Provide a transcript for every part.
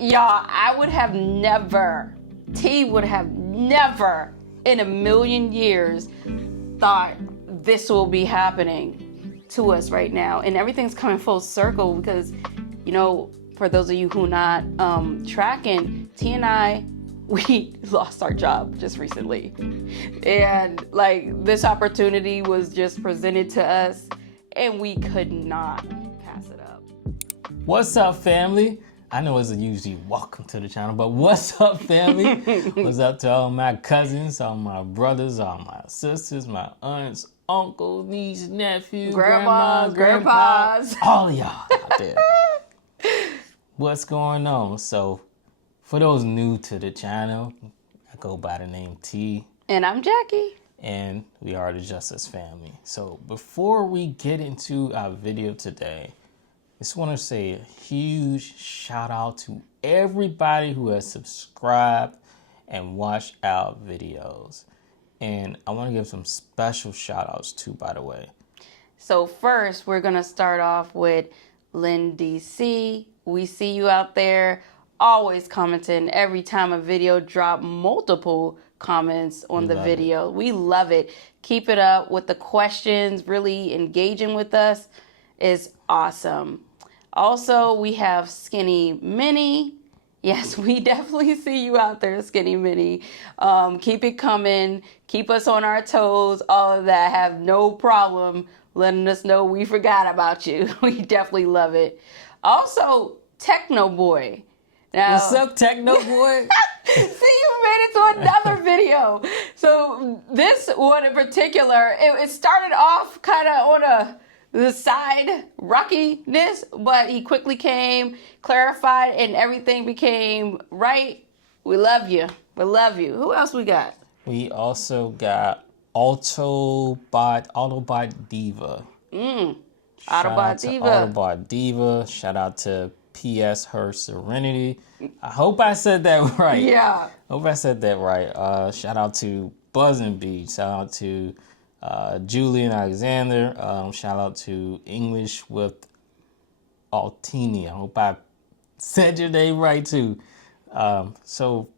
Y'all, I would have never, T would have never in a million years thought this will be happening to us right now. And everything's coming full circle because, you know, for those of you who not tracking, T and I, we lost our job just recently. And like this opportunity was just presented to us and we could not pass it up. What's up, family? I know it's usually welcome to the channel, but what's up, family? What's up to all my cousins, all my brothers, all my sisters, my aunts, uncles, nieces, nephews, grandmas, grandpas, all of y'all out there. What's going on? So, for those new to the channel, I go by the name T. And I'm Jackie. And we are the Justice family. So, before we get into our video today, I just want to say a huge shout out to everybody who has subscribed and watched our videos. And I want to give some special shout outs too, by the way. So first, we're going to start off with Lynn DC. We see you out there always commenting every time a video drop, multiple comments on the video. We love it. Keep it up with the questions, really engaging with us is awesome. Also, we have Skinny Minnie. Yes, we definitely see you out there, Skinny Minnie. Keep it coming. Keep us on our toes. All of that. Have no problem letting us know we forgot about you. We definitely love it. Also, Techno Boy. Now, what's up, Techno Boy? See, you made it to another video. So this one in particular, it started off kind of on the side rockiness, but he quickly came, clarified, and everything became right. We love you. We love you. Who else we got? We also got Autobot Diva. Autobot Diva. Shout out to PS Her Serenity. I hope I said that right. Yeah. Hope I said that right. Shout out to Buzz and Bee. Shout out to Julian Alexander. Shout out to English with Altini. I hope I said your name right too. So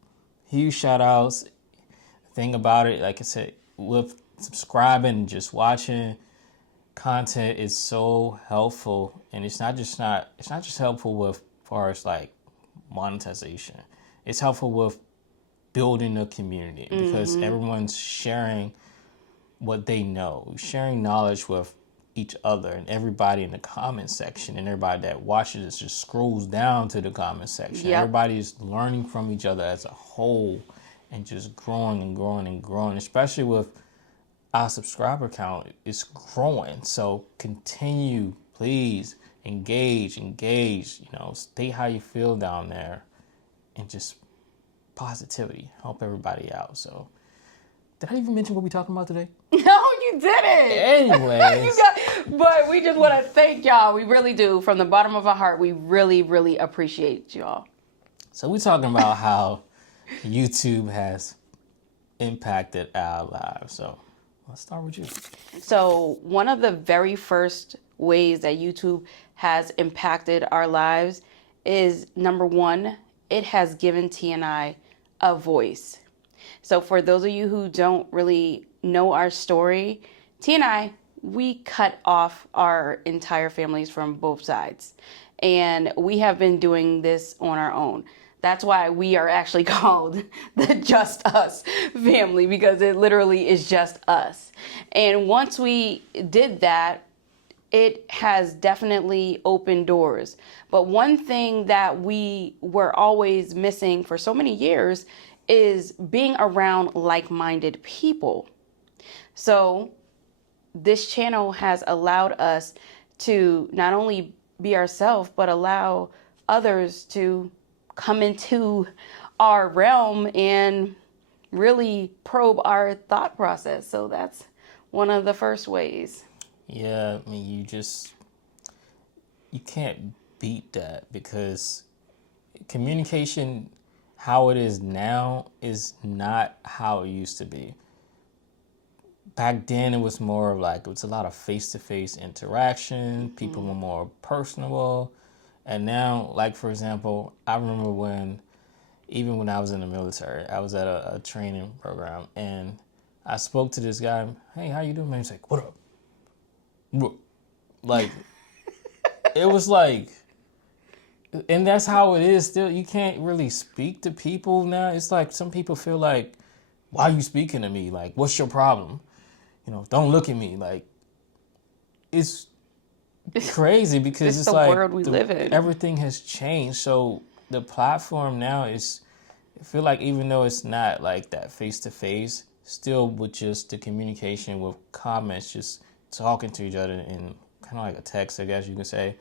huge shout outs. The thing about it, like I said, with subscribing and just watching content is so helpful, and it's not just helpful with far as like monetization. It's helpful with building a community because everyone's sharing what they know, sharing knowledge with each other, and everybody in the comment section and everybody that watches this just scrolls down to the comment section. Yep. Everybody's learning from each other as a whole and just growing and growing and growing, especially with our subscriber count is growing. So continue, please engage, state how you feel down there and just positivity, help everybody out. So did I even mention what we're talking about today? No, you didn't. Anyways. But we just want to thank y'all. We really do. From the bottom of our heart, we really, really appreciate y'all. So we're talking about how YouTube has impacted our lives. So let's start with you. So one of the very first ways that YouTube has impacted our lives is, number one, it has given T and I a voice. So for those of you who don't really know our story, T and I, we cut off our entire families from both sides. And we have been doing this on our own. That's why we are actually called the Just Us family, because it literally is just us. And once we did that, it has definitely opened doors. But one thing that we were always missing for so many years is being around like-minded people. So this channel has allowed us to not only be ourselves, but allow others to come into our realm and really probe our thought process. So that's one of the first ways. Yeah, I mean, you can't beat that, because communication, how it is now, is not how it used to be. Back then, it was more of like, it was a lot of face-to-face interaction. People were more personable. And now, like for example, I remember even when I was in the military, I was at a training program, and I spoke to this guy. Hey, how you doing, man? He's like, what up? What? Like, it was like, and that's how it is still. You can't really speak to people now. It's like some people feel like, why are you speaking to me? Like, what's your problem? Don't look at me. Like, it's crazy because It's it's the like world we live in. everything has changed. So the platform now is, I feel like even though it's not like that face to face, still with just the communication with comments, just talking to each other in kind of like a text, I guess you can say,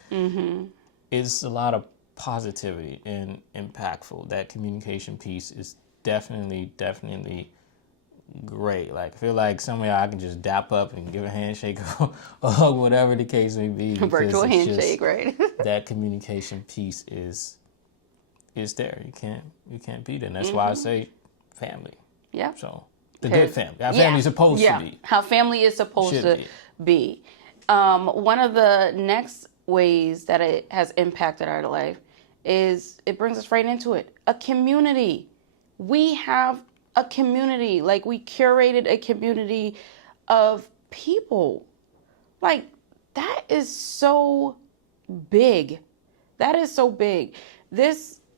it's a lot of positivity and impactful. That communication piece is definitely great. Like, I feel like somewhere I can just dap up and give a handshake or whatever the case may be. Virtual handshake, right? That communication piece is there. You can't beat it. And that's why I say family. Yeah. So the good family. How family's supposed to be. How family is supposed to be. One of the next ways that it has impacted our life is it brings us right into it. A community. We have a community. Like, we curated a community of people. Like, that is so big. That is so big.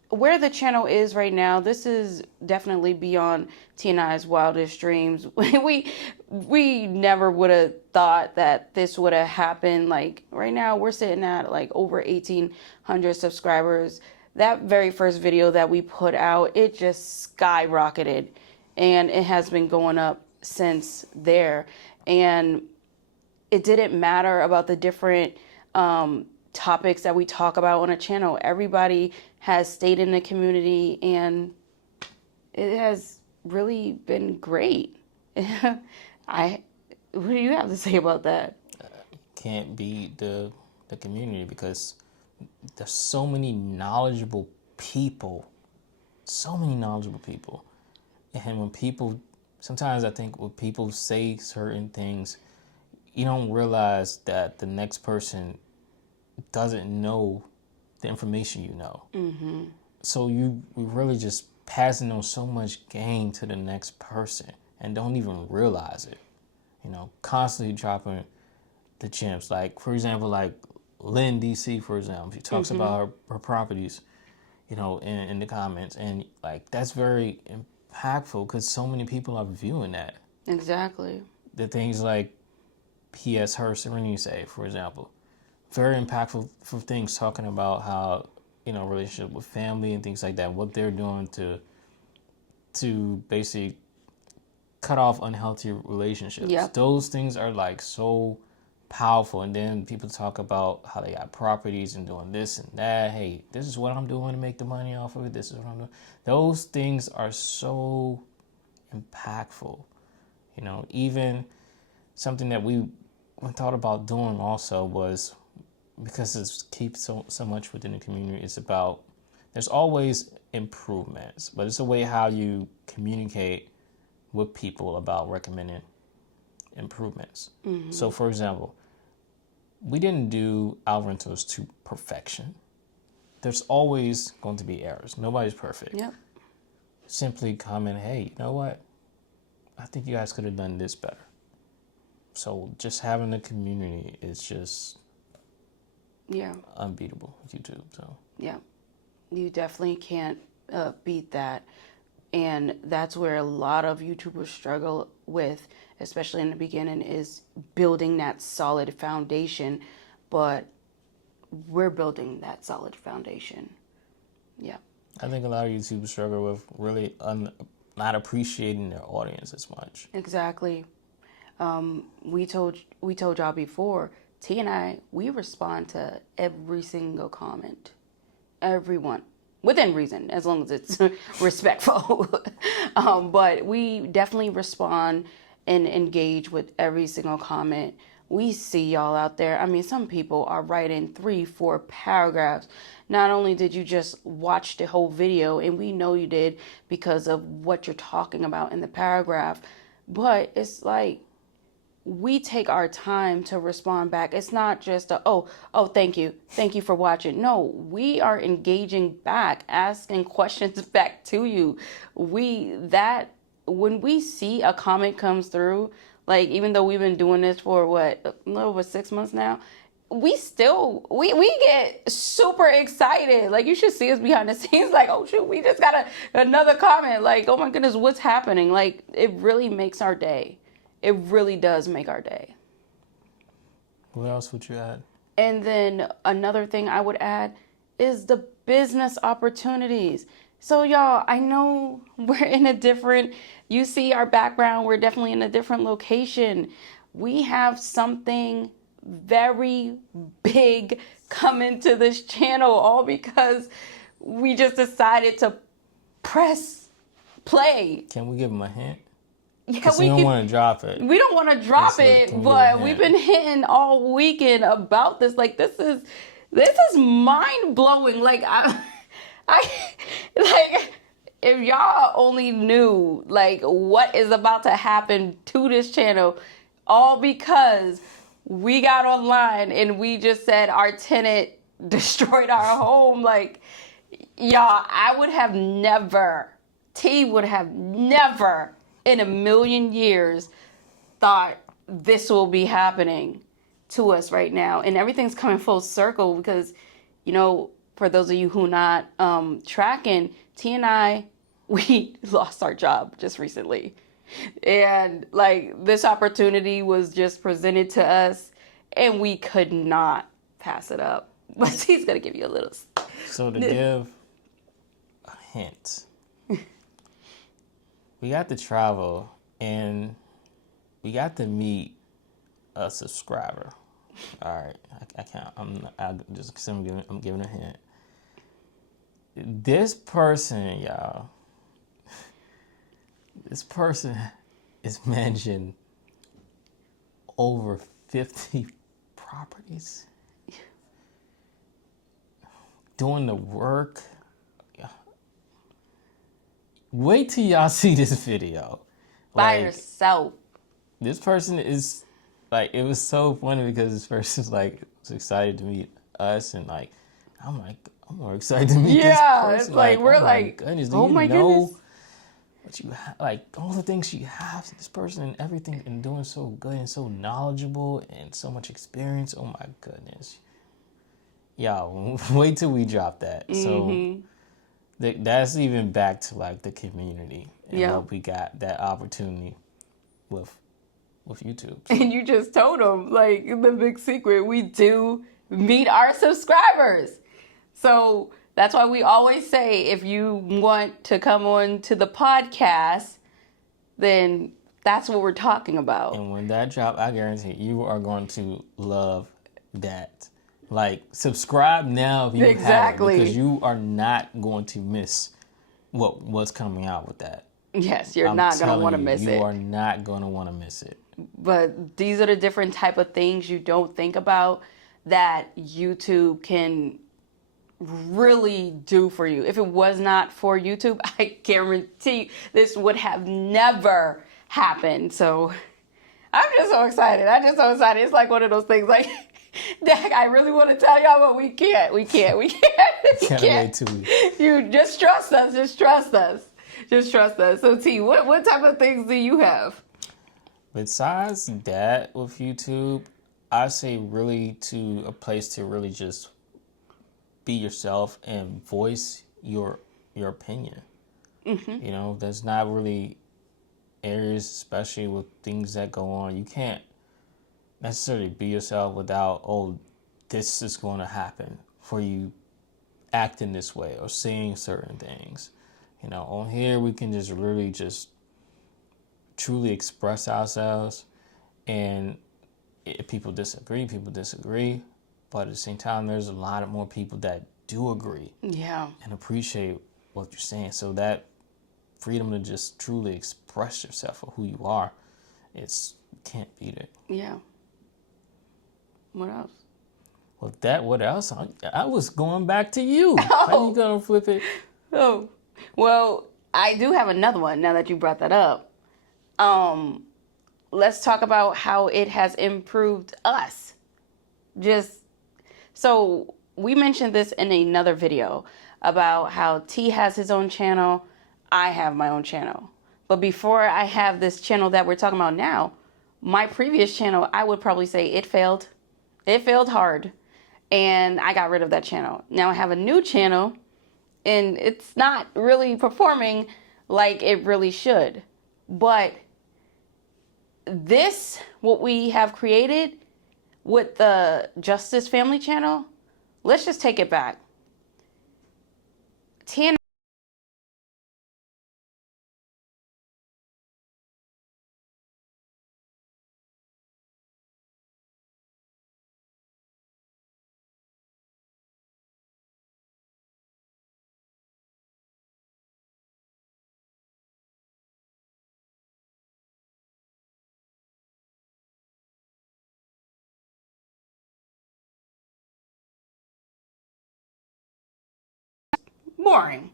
Where the channel is right now, this is definitely beyond T&I's wildest dreams. We never would have thought that this would have happened. Like, right now, we're sitting at like over 1,800 subscribers. That very first video that we put out, it just skyrocketed, and it has been going up since there. And it didn't matter about the different topics that we talk about on a channel. Everybody has stayed in the community, and it has really been great. What do you have to say about that? Can't beat the community because there's so many knowledgeable people. And when people, sometimes I think when people say certain things, you don't realize that the next person doesn't know the information you know. So we really just passing on so much game to the next person and don't even realize it. Constantly dropping the gems. Like, for example, like Lynn DC, for example, she talks about her properties, in the comments, and like that's very impactful because so many people are viewing that. Exactly. The things like P.S. her Serenity say, for example, very impactful for things talking about how, relationship with family and things like that, what they're doing to basically cut off unhealthy relationships. Yep. Those things are like so powerful. And then people talk about how they got properties and doing this and that. Hey, this is what I'm doing to make the money off of it. This is what I'm doing. Those things are so impactful. Even something that we thought about doing also was, because it keeps so much within the community, it's about, there's always improvements, but it's a way how you communicate with people about recommending improvements. So, for example, we didn't do our rentals to perfection. There's always going to be errors. Nobody's perfect. Yep. Simply comment, hey, you know what? I think you guys could have done this better. So just having a community is just unbeatable with YouTube. So yeah, you definitely can't beat that. And that's where a lot of YouTubers struggle with, especially in the beginning, is building that solid foundation. But we're building that solid foundation. Yeah. I think a lot of YouTubers struggle with really not appreciating their audience as much. Exactly. We told y'all before, T and I, we respond to every single comment. Everyone. Within reason, as long as it's respectful. But we definitely respond and engage with every single comment. We see y'all out there. I mean, some people are writing 3-4 paragraphs. Not only did you just watch the whole video, and we know you did because of what you're talking about in the paragraph, but it's like, we take our time to respond back. It's not just oh, thank you for watching. No, we are engaging back, asking questions back to you. When we see a comment comes through, like, even though we've been doing this for a little over 6 months now, we get super excited. Like, you should see us behind the scenes, like, oh shoot, we just got another comment. Like, oh my goodness, what's happening? Like, it really makes our day. It really does make our day. What else would you add? And then another thing I would add is the business opportunities. So y'all, I know we're in a different, you see our background, we're definitely in a different location. We have something very big coming to this channel, all because we just decided to press play. Can we give them a hint? Yeah, we don't want to drop it. We don't want to drop it, but we've been hitting all weekend about this. Like, this is mind blowing. Like, I like, if y'all only knew like what is about to happen to this channel, all because we got online and we just said our tenant destroyed our home. Like, y'all, T would have never in a million years thought this will be happening to us right now. And everything's coming full circle because, you know, for those of you who not tracking, T and I, we lost our job just recently. And like, this opportunity was just presented to us and we could not pass it up. But he's gonna give you a little. So to give a hint, we got to travel and we got to meet a subscriber. All right, I can't. I'm giving a hint. This person, y'all. This person is managing over 50 properties, doing the work. Wait till y'all see this video. By yourself. This person is like, it was so funny because this person's like, was excited to meet us, and like, I'm more excited to meet this person. Yeah, it's like we're like, goodness, oh my goodness. What you like, all the things she has, this person and everything, and doing so good and so knowledgeable and so much experience. Oh my goodness. Y'all, wait till we drop that. So that's even back to like the community and what we got that opportunity with YouTube. So. And you just told them, like, the big secret, we do meet our subscribers. So that's why we always say, if you want to come on to the podcast, then that's what we're talking about. And when that drop, I guarantee you are going to love that. Like, subscribe now if you haven't, because you are not going to miss what's coming out with that. Yes, you're not going to want to miss it. You are not going to want to miss it. But these are the different type of things you don't think about that YouTube can really do for you. If it was not for YouTube, I guarantee this would have never happened. So I'm just so excited. It's like one of those things like, Dak, I really want to tell y'all, but we can't. Wait till you just trust us. So T, what type of things do you have? Besides that with YouTube, I say really to a place to really just be yourself and voice your opinion. Mm-hmm. You know, there's not really areas, especially with things that go on, you can't necessarily be yourself without, oh, this is going to happen for you acting this way or saying certain things. You know, on here we can just really just truly express ourselves, and if people disagree, but at the same time, there's a lot of more people that do agree and appreciate what you're saying. So that freedom to just truly express yourself for who you are, can't beat it. Yeah. What else? With that, what else? I was going back to you. Oh. How you gonna flip it? Oh, well, I do have another one now that you brought that up. let's talk about how it has improved us. So we mentioned this in another video about how T has his own channel, I have my own channel. But before I have this channel that we're talking about now, my previous channel, I would probably say it failed. It failed hard. And I got rid of that channel. Now I have a new channel and it's not really performing like it really should. But this, what we have created with the Justice Family channel, let's just take it back. T boring.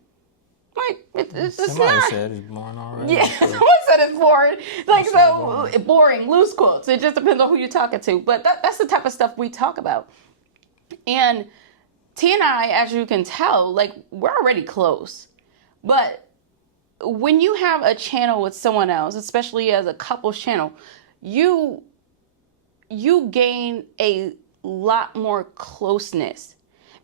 Like it's Somebody not. said it's boring already. Yeah, So someone said it's boring. Like so boring. boring, loose quotes. It just depends on who you're talking to. But that's the type of stuff we talk about. And T and I, as you can tell, like we're already close. But when you have a channel with someone else, especially as a couple's channel, you gain a lot more closeness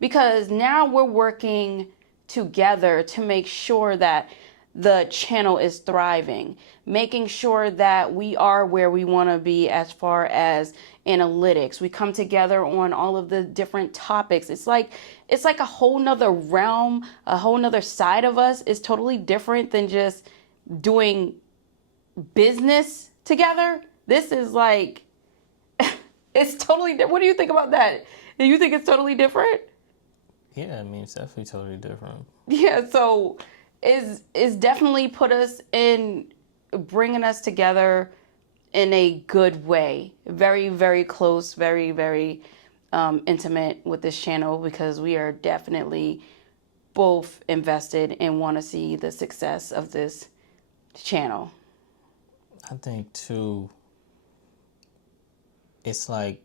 because now we're working together to make sure that the channel is thriving, making sure that we are where we want to be as far as analytics. We come together on all of the different topics. It's like a whole nother realm, a whole nother side of us is totally different than just doing business together. This is like, it's totally different. What do you think about that? Do you think it's totally different? yeah, I mean, it's definitely totally different. Yeah, so is definitely put us in, bringing us together in a good way. Very, very close, very, very intimate with this channel because we are definitely both invested and want to see the success of this channel. I think too, it's like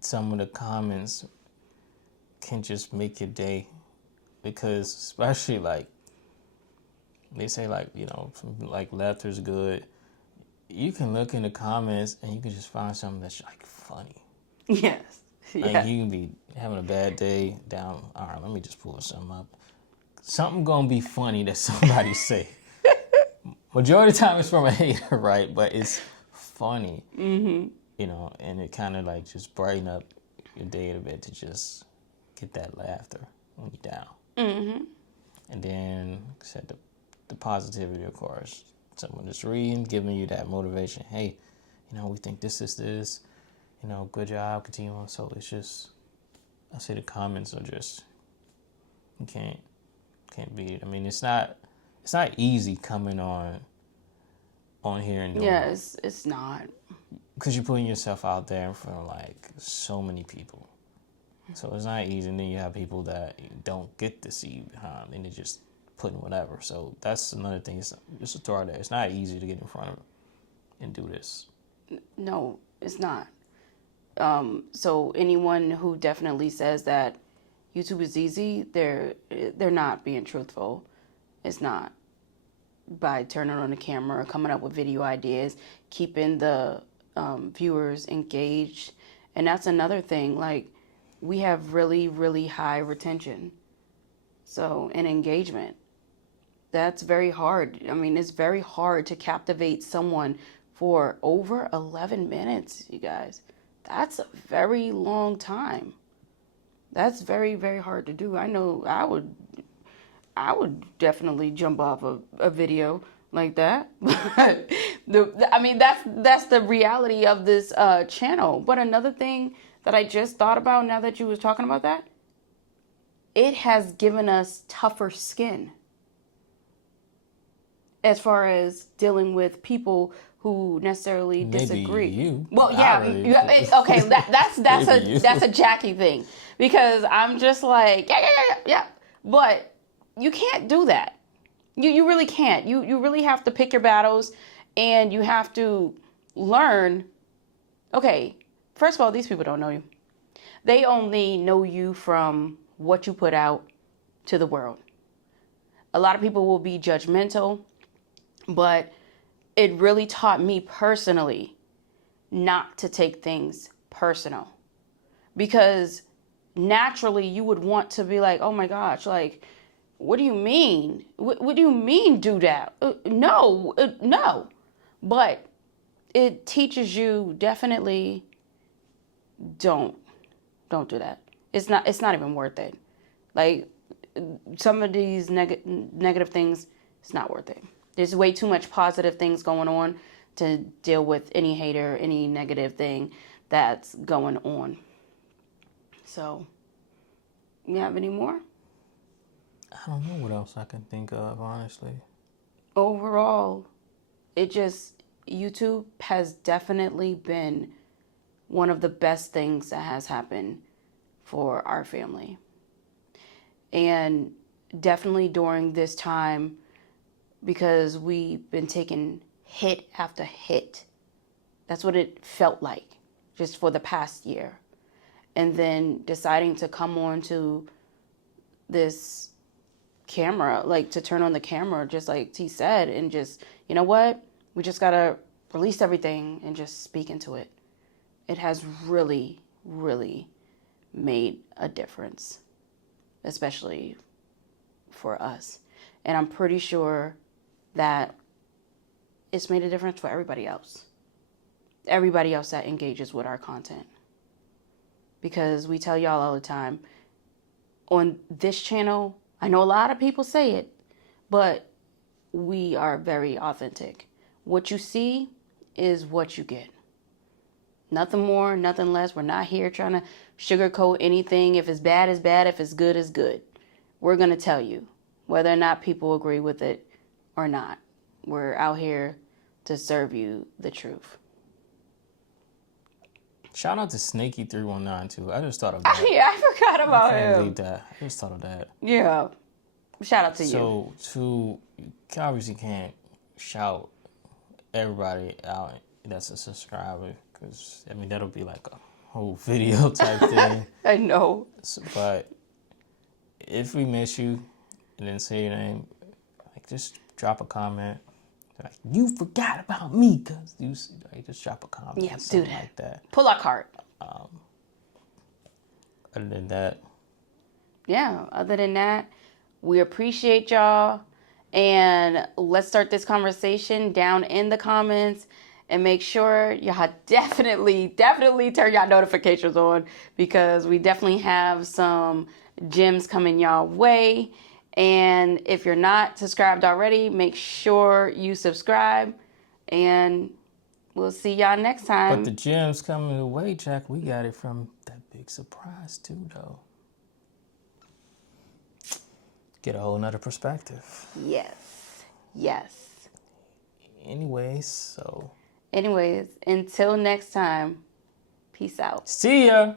some of the comments can just make your day, because especially like they say, like, you know, like laughter's good. You can look in the comments and you can just find something that's like funny. Yes. Like Yeah. you can be having a bad day down. All right, let me just pull something up. Something gonna be funny that somebody say. Majority of the time it's from a hater, right? But it's funny, you know, and it kind of like just brighten up your day a bit to just get that laughter when you're down. And then, like I said, the positivity, of course. Someone just reading, giving you that motivation. Hey, you know, we think this is this. You know, good job, continue on. So it's just, I say the comments are just, you can't beat it. I mean, it's not easy coming on here and doing Yeah, it. it's not. Because you're putting yourself out there in front of like so many people. So it's not easy. And then you have people that you don't get to see behind and they're just putting whatever. So that's another thing. It's just to throw out there. It's not easy to get in front of and do this. No, it's not. So anyone who definitely says that YouTube is easy, they're not being truthful. It's not. By turning on the camera, coming up with video ideas, keeping the viewers engaged, and that's another thing. Like, we have really, really high retention, so and engagement. That's very hard. I mean, it's very hard to captivate someone for over 11 minutes, you guys. That's a very long time. That's very, very hard to do. I know I would definitely jump off a video like that. But I mean, that's the reality of this channel. But another thing that I just thought about now that you was talking about that, it has given us tougher skin as far as dealing with people who necessarily disagree. Maybe you. Well, yeah, okay. That's a Jackie thing, because I'm just like yeah. But you can't do that. You really can't. You really have to pick your battles, and you have to learn, okay, first of all, these people don't know you. They only know you from what you put out to the world. A lot of people will be judgmental, but it really taught me personally not to take things personal. Because naturally you would want to be like, oh my gosh, like, what do you mean? What do you mean do that? No. But it teaches you definitely don't do that. It's not even worth it. Like some of these negative things, it's not worth it. There's way too much positive things going on to deal with any hater, any negative thing that's going on. So, you have any more? I don't know what else I can think of, honestly. Overall, YouTube has definitely been one of the best things that has happened for our family. And definitely during this time, because we've been taking hit after hit. That's what it felt like just for the past year. And then deciding to come on to this camera, like to turn on the camera, just like T said, and just, you know what? We just got to release everything and just speak into it. It has really, really made a difference, especially for us. And I'm pretty sure that it's made a difference for everybody else. Everybody else that engages with our content. Because we tell y'all all the time, on this channel, I know a lot of people say it, but we are very authentic. What you see is what you get. Nothing more, nothing less. We're not here trying to sugarcoat anything. If it's bad, it's bad. If it's good, it's good. We're going to tell you whether or not people agree with it or not. We're out here to serve you the truth. Shout out to Snaky319 too. I just thought of that. Yeah, I forgot about I can't him. believe that. I just thought of that. Yeah. Shout out to you. So you obviously can't shout everybody out that's a subscriber, because I mean that'll be like a whole video type thing. I know. So, but if we miss you and then say your name, like just drop a comment. Like, you forgot about me, cause you like, just drop a comment. Yeah, or do something that. like that. Pull our card. Other than that, yeah, other than that, we appreciate y'all. And let's start this conversation down in the comments. And make sure y'all definitely turn y'all notifications on, because we definitely have some gems coming y'all way. And if you're not subscribed already, make sure you subscribe. And we'll see y'all next time. but the gems coming away, Jack, we got it from that big surprise too, though. Get a whole nother perspective. Yes. Anyways, Anyways, until next time, peace out. see ya.